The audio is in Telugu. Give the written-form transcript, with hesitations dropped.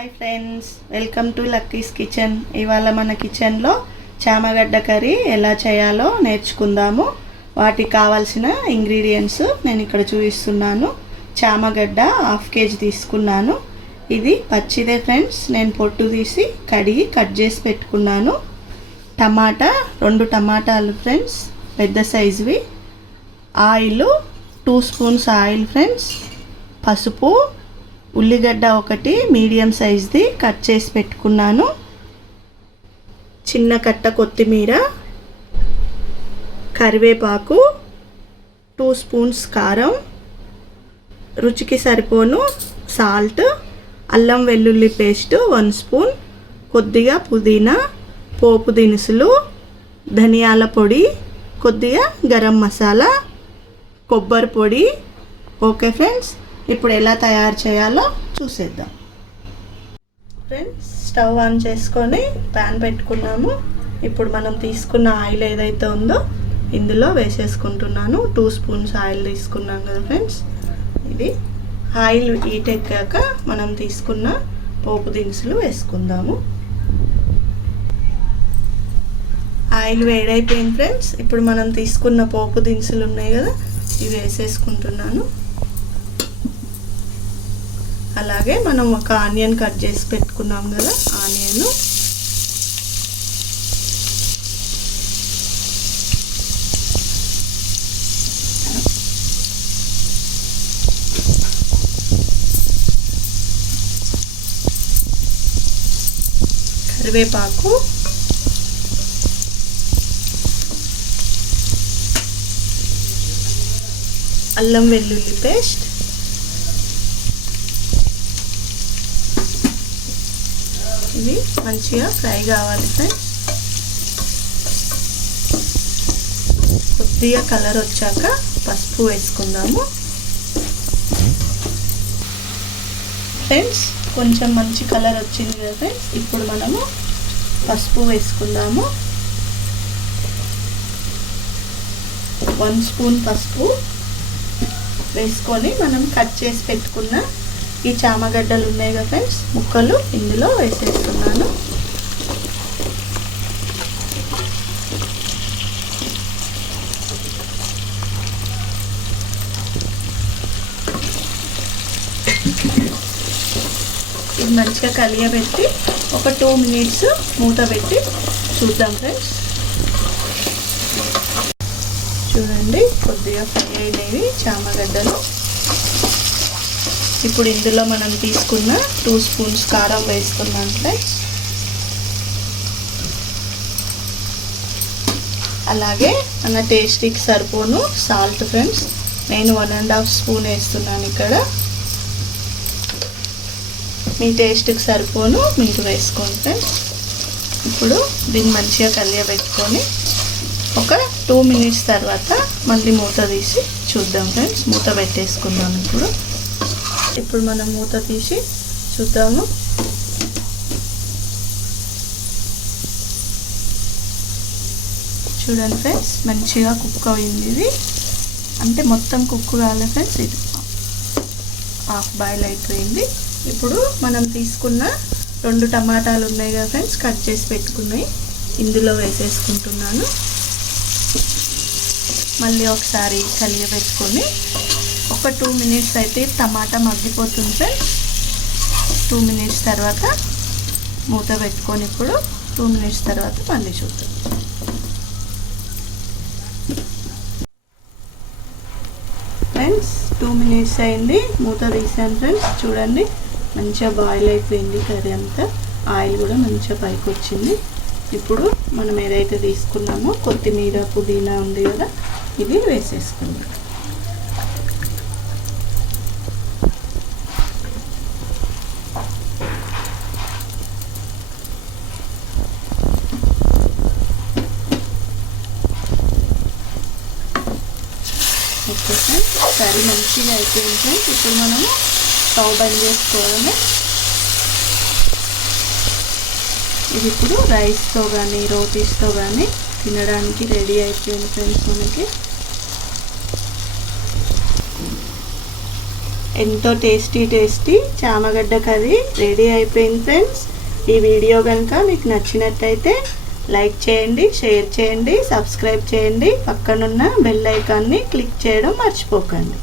Hi friends, welcome to Lucky's kitchen. ఇవాళ మన కిచెన్లో చామగడ్డ కర్రీ ఎలా చేయాలో నేర్చుకుందాము. వాటికి కావాల్సిన ఇంగ్రీడియంట్స్ నేను ఇక్కడ చూపిస్తున్నాను. చామగడ్డ 1/2 kg తీసుకున్నాను. ఇది పచ్చిదే ఫ్రెండ్స్. నేను పొట్టు తీసి కడిగి కట్ చేసి పెట్టుకున్నాను. టమాటా 2 టమాటాలు ఫ్రెండ్స్, పెద్ద సైజువి. Oil 2 spoons oil friends. పసుపు, ఉల్లిగడ్డ ఒకటి మీడియం సైజ్ది కట్ చేసి పెట్టుకున్నాను. చిన్న కట్ట కొత్తిమీర, కరివేపాకు, 2 స్పూన్స్ కారం, రుచికి సరిపోను సాల్ట్, అల్లం వెల్లుల్లి పేస్ట్ 1 స్పూన్, కొద్దిగా పుదీనా, పోపు దినుసులు, ధనియాల పొడి, కొద్దిగా గరం మసాలా, కొబ్బరి పొడి. ఓకే ఫ్రెండ్స్, ఇప్పుడు ఎలా తయారు చేయాలో చూసేద్దాం. ఫ్రెండ్స్, స్టవ్ ఆన్ చేసుకొని ప్యాన్ పెట్టుకున్నాము. ఇప్పుడు మనం తీసుకున్న ఆయిల్ ఏదైతే ఉందో ఇందులో వేసేసుకుంటున్నాను. 2 స్పూన్స్ ఆయిల్ తీసుకున్నాం కదా ఫ్రెండ్స్. ఇది ఆయిల్ హీట్ ఎక్కాక మనం తీసుకున్న పోపు దినుసులు వేసుకుందాము. ఆయిల్ వేడైపోయింది ఫ్రెండ్స్. ఇప్పుడు మనం తీసుకున్న పోపు దినుసులు ఉన్నాయి కదా, ఇవి వేసేసుకుంటున్నాను. అలాగే మనం ఒక ఆనియన్ కట్ చేసి పెట్టుకున్నాం కదా, ఆనియన్, కరివేపాకు, అల్లం వెల్లుల్లి పేస్ట్, ఇది మంచిగా ఫ్రై కావాలి ఫ్రెండ్స్. కొద్దిగా కలర్ వచ్చాక పసుపు వేసుకుందాము ఫ్రెండ్స్. కొంచెం మంచి కలర్ వచ్చింది కదా ఫ్రెండ్స్. ఇప్పుడు మనము పసుపు వేసుకుందాము. 1 స్పూన్ పసుపు వేసుకొని మనం కట్ చేసి పెట్టుకున్న ఈ చామగడ్డలు ఉన్నాయి కదా ఫ్రెండ్స్, ముక్కలు ఇందులో వేసేస్తున్నాను. ఇది మంచిగా కలియబెట్టి ఒక 2 మినిట్స్ మూత పెట్టి చూద్దాం ఫ్రెండ్స్. చూడండి, కొద్దిగా ఫ్రై అయినవి చామగడ్డలు. ఇప్పుడు ఇందులో మనం తీసుకున్న 2 స్పూన్స్ కారం వేసుకున్నాం ఫ్రెండ్స్. అలాగే మన టేస్ట్కి సరిపోను సాల్ట్ ఫ్రెండ్స్. నేను 1.5 స్పూన్ వేస్తున్నాను ఇక్కడ. మీ టేస్ట్కి సరిపోను మీరు వేసుకోండి ఫ్రెండ్స్. ఇప్పుడు దీన్ని మంచిగా కలియబెట్టుకొని ఒక 2 మినిట్స్ తర్వాత మళ్ళీ మూత తీసి చూద్దాం ఫ్రెండ్స్. మూత పెట్టేసుకుందాం. ఇప్పుడు మనం మూత తీసి చూద్దాము. చూడండి ఫ్రెండ్స్, మంచిగా కుక్ అయింది. ఇది అంటే మొత్తం కుక్ కాలే ఫ్రెండ్స్, ఇది హాఫ్ బాయిల్ అయిపోయింది. ఇప్పుడు మనం తీసుకున్న 2 టమాటాలు ఉన్నాయి కదా ఫ్రెండ్స్, కట్ చేసి పెట్టుకున్నాయి, ఇందులో వేసేసుకుంటున్నాను. మళ్ళీ ఒకసారి కలియబెట్టుకొని ఒక 2 మినిట్స్ అయితే టమాటా మగ్గిపోతుంది ఫ్రెండ్స్. 2 మినిట్స్ తర్వాత మూత పెట్టుకొని ఇప్పుడు 2 మినిట్స్ తర్వాత మళ్ళీ చూద్దాం. ఫ్రెండ్స్, 2 మినిట్స్ అయింది, మూత తీసాను ఫ్రెండ్స్. చూడండి, మంచిగా బాయిల్ అయిపోయింది కర్రీ అంతా. ఆయిల్ కూడా మంచిగా పైకి వచ్చింది. ఇప్పుడు మనం ఏదైతే తీసుకున్నామో కొత్తిమీర, పుదీనా ఉంది కదా, ఇది వేసేసుకుందాం. ఓకే ఫ్రెండ్స్, కర్రీ మంచిగా అయిపోయింది ఫ్రెండ్స్. ఇప్పుడు మనము స్టవ్ బంద్ చేసుకోవడమే. ఇది ఇప్పుడు రైస్తో కానీ రోటీస్తో కానీ తినడానికి రెడీ అయిపోయింది ఫ్రెండ్స్ మనకి. ఎంతో టేస్టీ చామగడ్డ కర్రీ రెడీ అయిపోయింది ఫ్రెండ్స్. ఈ వీడియో కనుక మీకు నచ్చినట్టయితే లైక్ చేయండి, షేర్ చేయండి, సబ్స్క్రైబ్ చేయండి, పక్కనున్న బెల్ ఐకాన్ని క్లిక్ చేయడం మర్చిపోకండి.